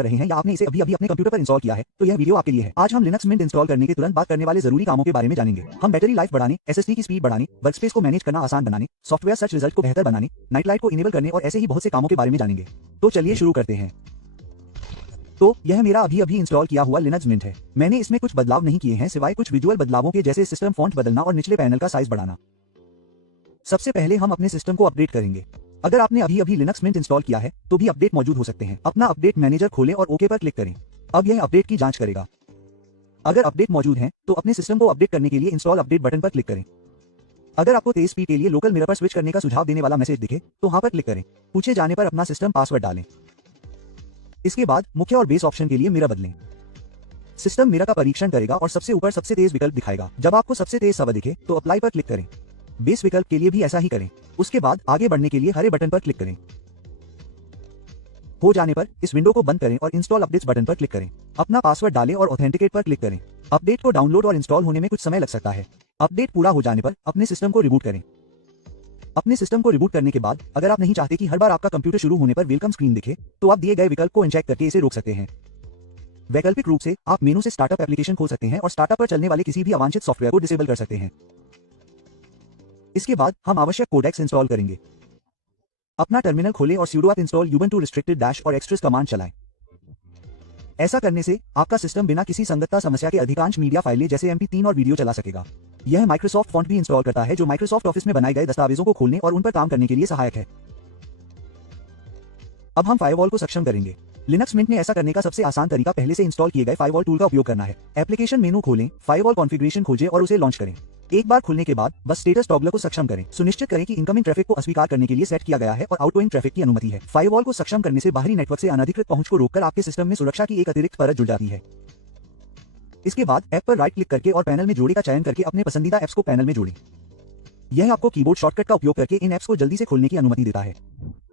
कर रहे हैं या आपने इसे अभी अभी अपने कंप्यूटर पर इंस्टॉल किया है तो यह वीडियो आपके लिए है। आज हम लिनक्स मिंट इंस्टॉल करने के तुरंत बाद करने वाले जरूरी कामों के बारे में जानेंगे। हम बैटरी लाइफ बढ़ाने, एसएसडी की स्पीड बढ़ाने, वर्कस्पेस को मैनेज करना आसान बनाने, सॉफ्टवेयर सर्च रिजल्ट को बेहतर बनाने, नाइट लाइट को इनेबल करने और ऐसे ही बहुत से कामों के बारे में जानेंगे। तो चलिए शुरू करते हैं। तो यह मेरा अभी अभी इंस्टॉल किया हुआ लिनक्स मिंट है। मैंने इसमें कुछ बदलाव नहीं किए हैं सिवाय कुछ विजुअल बदलावों के, जैसे सिस्टम फॉन्ट बदलना और निचले पैनल का साइज बढ़ाना। सबसे पहले हम अपने सिस्टम को अपडेट करेंगे। अगर आपने अभी अभी लिनक्स मिंट इंस्टॉल किया है तो भी अपडेट मौजूद हो सकते हैं। अपना अपडेट मैनेजर खोलें और ओके पर क्लिक करें। अब यह अपडेट की जांच करेगा। अगर अपडेट मौजूद है तो अपने सिस्टम को अपडेट करने के लिए इंस्टॉल अपडेट बटन पर क्लिक करें। अगर आपको तेज स्पीड के लिए लोकल मिरर पर स्विच करने का सुझाव देने वाला मैसेज दिखे तो वहां पर क्लिक करें। पूछे जाने पर अपना सिस्टम पासवर्ड डालें। इसके बाद मुख्य और बेस ऑप्शन के लिए मिरर बदलें। सिस्टम मिरर का परीक्षण करेगा और सबसे ऊपर सबसे तेज विकल्प दिखाएगा। जब आपको सबसे तेज शब्द दिखे तो अप्लाई पर क्लिक करें। बेस विकल्प के लिए भी ऐसा ही करें। उसके बाद आगे बढ़ने के लिए हरे बटन पर क्लिक करें। हो जाने पर इस विंडो को बंद करें और इंस्टॉल अपडेट्स बटन पर क्लिक करें। अपना पासवर्ड डालें और ऑथेंटिकेट पर क्लिक करें। अपडेट को डाउनलोड और इंस्टॉल होने में कुछ समय लग सकता है। अपडेट पूरा हो जाने पर अपने सिस्टम को रिबूट करें। अपने सिस्टम को रिबूट करने के बाद अगर आप नहीं चाहते कि हर बार आपका कंप्यूटर शुरू होने पर वेलकम स्क्रीन दिखे तो आप दिए गए विकल्प को अनचेक करके इसे रोक सकते हैं। वैकल्पिक रूप से आप मेनू से स्टार्टअप एप्लीकेशन खोल सकते हैं और स्टार्टअप पर चलने वाले किसी भी अवांछित सॉफ्टवेयर को डिसेबल कर सकते हैं। इसके बाद हम आवश्यक कोडेक्स इंस्टॉल करेंगे। अपना टर्मिनल खोलें और sudo apt install ubuntu restricted dash और extras कमांड चलाएं। ऐसा करने से आपका सिस्टम बिना किसी संगतता समस्या के अधिकांश मीडिया फाइलें जैसे MP3 और वीडियो चला सकेगा। यह माइक्रोसॉफ्ट फॉन्ट भी इंस्टॉल करता है जो माइक्रोसॉफ्ट ऑफिस में बनाए गए दस्तावेजों को खोलने और उन पर काम करने के लिए सहायक है। अब हम फायरवॉल को सक्षम करेंगे। लिनक्स मिंट में ऐसा करने का सबसे आसान तरीका पहले से इंस्टॉल किए गए फायरवॉल टूल का उपयोग करना है। एप्लीकेशन मेनू खोलें, फायरवॉल कॉन्फ़िगरेशन खोजें और उसे लॉन्च करें। एक बार खुलने के बाद बस स्टेटस टॉगलर को सक्षम करें। सुनिश्चित करें कि इनकमिंग ट्रैफिक को अस्वीकार करने के लिए सेट किया गया है और आउटगोइंग ट्रैफिक की अनुमति है। फायरवॉल को सक्षम करने से बाहरी नेटवर्क से अनधिकृत पहुंच को रोककर आपके सिस्टम में सुरक्षा की एक अतिरिक्त परत जुड़ जाती है। इसके बाद ऐप पर राइट क्लिक करके और पैनल में जोड़े का चयन करके अपने पसंदीदा ऐप्स को पैनल में जोड़ें। यह आपको कीबोर्ड शॉर्टकट का उपयोग करके इन ऐप्स को जल्दी से खोलने की अनुमति देता है।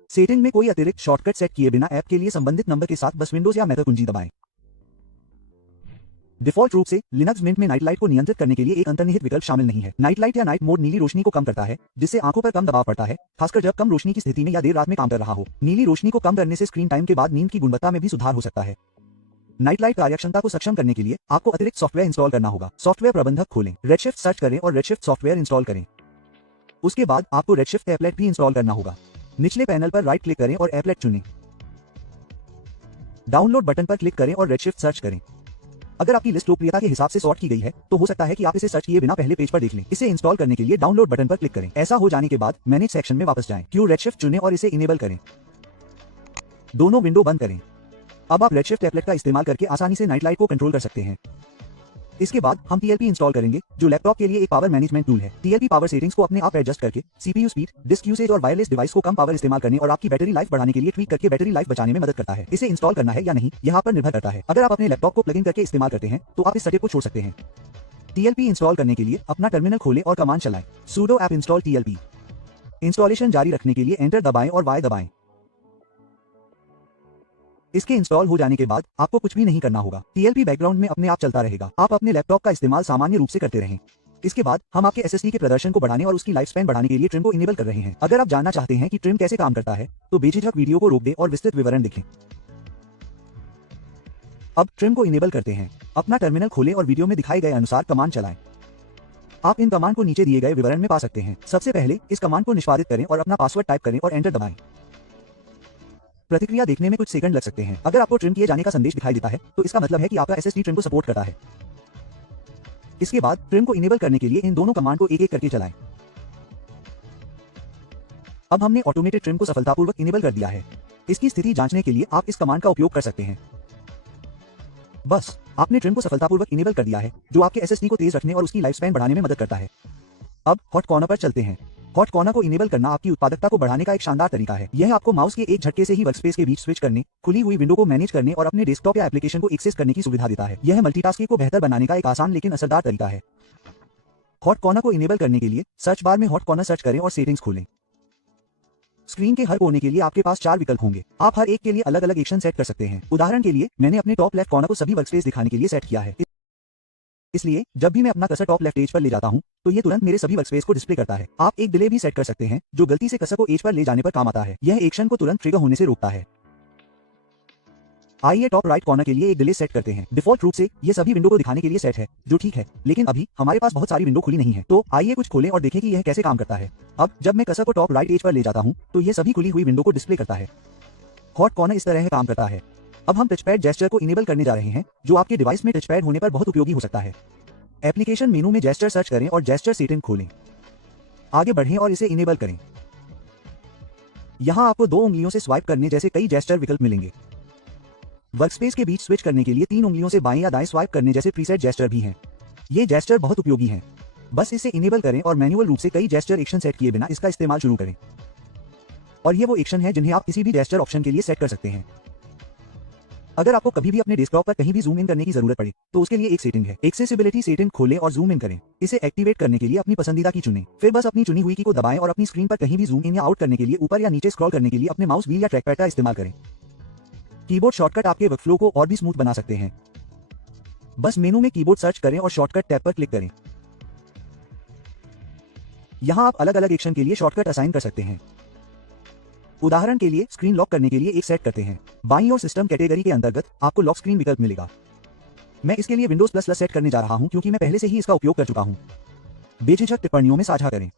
सेटिंग में कोई अतिरिक्त शॉर्टकट सेट किए बिना ऐप के लिए संबंधित नंबर के साथ बस विंडोज या मेथड कुंजी दबाएं। डिफॉल्ट रूप से लिनक्स मिंट में नाइट लाइट को नियंत्रित करने के लिए एक अंतर्निहित विकल्प शामिल नहीं है। नाइट लाइट या नाइट मोड नीली रोशनी को कम करता है, जिससे आंखों पर कम दबाव पड़ता है, खासकर जब कम रोशनी की स्थिति में या देर रात में काम कर रहा हो। नीली रोशनी को कम करने से स्क्रीन टाइम के बाद नींद की गुणवत्ता में भी सुधार हो सकता है। नाइट लाइट कार्यक्षमता को सक्षम करने के लिए आपको अतिरिक्त सॉफ्टवेयर इंस्टॉल करना होगा। सॉफ्टवेयर प्रबंधक खोलें, रेडशिफ्ट सर्च करें और रेडशिफ्ट सॉफ्टवेयर इंस्टॉल करें। उसके बाद आपको रेडशिफ्ट एप्लेट भी इंस्टॉल करना होगा। निचले पैनल पर राइट क्लिक करें और एप्लेट चुनें। डाउनलोड बटन पर क्लिक करें और रेडशिफ्ट सर्च करें। अगर आपकी लिस्ट लोकप्रियता के हिसाब से सॉर्ट की गई है तो हो सकता है कि आप इसे सर्च किए बिना पहले पेज पर देख लें। इसे इंस्टॉल करने के लिए डाउनलोड बटन पर क्लिक करें। ऐसा हो जाने के बाद मैनेज सेक्शन में वापस जाएं। क्यू रेडशिफ्ट चुनें और इसे इनेबल करें। दोनों विंडो बंद करें। अब आप रेडशिफ्ट एप्लेट का इस्तेमाल करके आसानी से नाइट लाइट को कंट्रोल कर सकते हैं। इसके बाद हम TLP इंस्टॉल करेंगे, जो लैपटॉप के लिए एक पावर मैनेजमेंट टूल है। TLP पावर सेटिंग्स को अपने आप एडजस्ट करके CPU स्पीड, डिस्क यूसेज और वायरलेस डिवाइस को कम पावर इस्तेमाल करने और आपकी बैटरी लाइफ बढ़ाने के लिए ट्वीक करके बैटरी लाइफ बचाने में मदद करता है। इसे इंस्टॉल करना है या नहीं यह आप पर निर्भर करता है। अगर आप अपने लैपटॉप को प्लग इन करके इस्तेमाल करते हैं तो आप इस सेटअप को छोड़ सकते हैं। TLP इंस्टॉल करने के लिए अपना टर्मिनल खोलें और कमांड चलाएं, sudo apt install TLP। Installation जारी रखने के लिए एंटर दबाएं और Y दबाएं। इसके इंस्टॉल हो जाने के बाद आपको कुछ भी नहीं करना होगा। TLP बैकग्राउंड में अपने आप चलता रहेगा। आप अपने लैपटॉप का इस्तेमाल सामान्य रूप से करते रहें। इसके बाद हम आपके SSD के प्रदर्शन को बढ़ाने और उसकी लाइफ स्पैन बढ़ाने के लिए ट्रिम को इनेबल कर रहे हैं। अगर आप जानना चाहते हैं कि ट्रिम कैसे काम करता है तो बेझिझक वीडियो को रोक दें और विस्तृत विवरण देखें। अब ट्रिम को इनेबल करते हैं। अपना टर्मिनल खोलें और वीडियो में दिखाए गए अनुसार कमांड चलाएं। आप इन कमांड को नीचे दिए गए विवरण में पा सकते हैं। सबसे पहले इस कमांड को निष्पादित करें और अपना पासवर्ड टाइप करें और एंटर दबाएं। प्रतिक्रिया देखने में कुछ सेकंड लग सकते हैं। अगर आपको ट्रिम किए जाने का संदेश दिखाई देता है तो इसका मतलब है कि आपका SSD ट्रिम को सपोर्ट करता है। इसके बाद ट्रिम को इनेबल करने के लिए इन दोनों कमांड को एक एक करके चलाएं। अब हमने ऑटोमेटेड ट्रिम को सफलतापूर्वक इनेबल कर दिया है। इसकी स्थिति जांचने के लिए आप इस कमांड का उपयोग कर सकते हैं। बस आपने ट्रिम को सफलतापूर्वक इनेबल कर दिया है, जो आपके SSD को तेज रखने और उसकी लाइफ स्पैन बढ़ाने में मदद करता है। अब हॉट कॉर्नर पर चलते हैं। हॉट कॉर्नर को इनेबल करना आपकी उत्पादकता को बढ़ाने का एक शानदार तरीका है। यह आपको माउस के एक झटके से ही वर्कस्पेस के बीच स्विच करने, खुली हुई विंडो को मैनेज करने और अपने डेस्कटॉप या एप्लीकेशन को एक्सेस करने की सुविधा देता है। यह मल्टीटास्किंग को बेहतर बनाने का एक आसान लेकिन असरदार तरीका है। हॉट कॉर्नर को इनेबल करने के लिए सर्च बार में हॉट कॉर्नर सर्च करें और सेटिंग्स खोलें। स्क्रीन के हर कोने के लिए आपके पास 4 विकल्प होंगे। आप हर एक के लिए अलग अलग एक्शन सेट कर सकते हैं। उदाहरण के लिए मैंने अपने टॉप लेफ्ट कॉर्नर को सभी वर्कस्पेस दिखाने के लिए सेट किया है। इसलिए जब भी मैं अपना cursor top left as per ले जाता हूं तो ये तुरंत मेरे सभी वर्कस्पेस को डिस्प्ले करता है। आप एक डिले भी सेट कर सकते हैं जो गलती से कर्सर को एज पर ले जाने पर काम आता है। यह एक्शन को तुरंत ट्रिगर होने से रोकता है। आइए टॉप राइट कॉर्नर के लिए एक डिले सेट करते हैं। डिफॉल्ट रूप से ये सभी विंडो को दिखाने के लिए सेट है, जो ठीक है, लेकिन अभी हमारे पास बहुत सारी विंडो खुली नहीं है, तो आइए कुछ खोलें और देखें कि यह कैसे काम करता है। अब जब मैं कर्सर को टॉप राइट एज पर ले जाता हूं, तो ये सभी खुली हुई विंडो को डिस्प्ले करता है। हॉट कॉर्नर इस तरह काम करता है। अब हम टचपैड जेस्चर को इनेबल करने जा रहे हैं, जो आपके डिवाइस में टचपैड होने पर बहुत उपयोगी हो सकता है। एप्लीकेशन मेनू में जेस्चर सर्च करें और जेस्चर सेटिंग खोलें। आगे बढ़ें और इसे इनेबल करें। यहां आपको 2 उंगलियों से स्वाइप करने जैसे कई जेस्चर विकल्प मिलेंगे। वर्कस्पेस के बीच स्विच करने के लिए 3 उंगलियों से बाएं या दाएं स्वाइप करने जैसे प्रीसेट जेस्चर भी हैं। ये जेस्चर बहुत उपयोगी हैं। बस इसे इनेबल करें और मैन्युअल रूप से कई जेस्चर एक्शन सेट किए बिना इसका इस्तेमाल शुरू करें। और ये वो एक्शन है जिन्हें आप किसी भी जेस्चर ऑप्शन के लिए सेट कर सकते हैं। अगर आपको कभी भी अपने डेस्कटॉप पर कहीं भी जूम इन करने की जरूरत पड़े, तो उसके लिए एक सेटिंग है। एक्सेसिबिलिटी सेटिंग खोलें और जूम इन करें। इसे एक्टिवेट करने के लिए अपनी पसंदीदा की चुनें। फिर बस अपनी चुनी हुई की को दबाएं और अपनी स्क्रीन पर कहीं भी जूम इन या आउट करने के लिए ऊपर या नीचे स्क्रॉल करने के लिए अपने माउस व्हील या ट्रैकपैड का इस्तेमाल करें। कीबोर्ड शॉर्टकट आपके वर्कफ्लो को और भी स्मूथ बना सकते हैं। बस मेनू में कीबोर्ड सर्च करें और शॉर्टकट टैब पर क्लिक करें। यहां आप अलग अलग एक्शन के लिए शॉर्टकट असाइन कर सकते हैं। उदाहरण के लिए स्क्रीन लॉक करने के लिए एक सेट करते हैं। बाईं ओर सिस्टम कैटेगरी के अंतर्गत आपको लॉक स्क्रीन विकल्प मिलेगा। मैं इसके लिए विंडोज प्लस सेट करने जा रहा हूं, क्योंकि मैं पहले से ही इसका उपयोग कर चुका हूं। बेझिझक टिप्पणियों में साझा करें।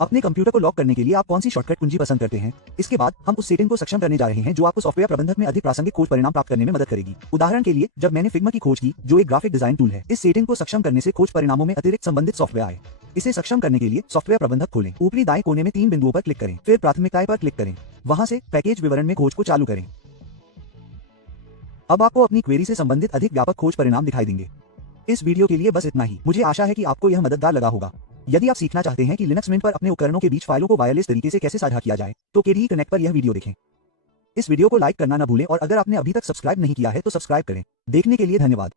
अपने कंप्यूटर को लॉक करने के लिए आप कौन सी शॉर्टकट कुंजी पसंद करते हैं। इसके बाद हम उस सेटिंग को सक्षम करने जा रहे हैं जो आपको सॉफ्टवेयर प्रबंधक में अधिक प्रासंगिक खोज परिणाम प्राप्त करने में मदद करेगी। उदाहरण के लिए, जब मैंने फिग्मा की खोज की, जो एक ग्राफिक डिजाइन टूल है, इस सेटिंग को सक्षम करने से खोज परिणामों में अतिरिक्त संबंधित सॉफ्टवेयर आए। इसे सक्षम करने के लिए सॉफ्टवेयर प्रबंधक खोलें। ऊपरी दाएं कोने में 3 बिंदुओं पर क्लिक करें, फिर प्राथमिकताएं पर क्लिक करें। वहां से पैकेज विवरण में खोज को चालू करें। अब आपको अपनी क्वेरी से संबंधित अधिक व्यापक खोज परिणाम दिखाई देंगे। इस वीडियो के लिए बस इतना ही। मुझे आशा है कि आपको यह मददगार लगा होगा। यदि आप सीखना चाहते हैं कि लिनक्स मिंट पर अपने उपकरणों के बीच फाइलों को वायरलेस तरीके से कैसे साझा किया जाए, तो KDE कनेक्ट पर यह वीडियो देखें। इस वीडियो को लाइक करना न भूलें और अगर आपने अभी तक सब्सक्राइब नहीं किया है तो सब्सक्राइब करें। देखने के लिए धन्यवाद।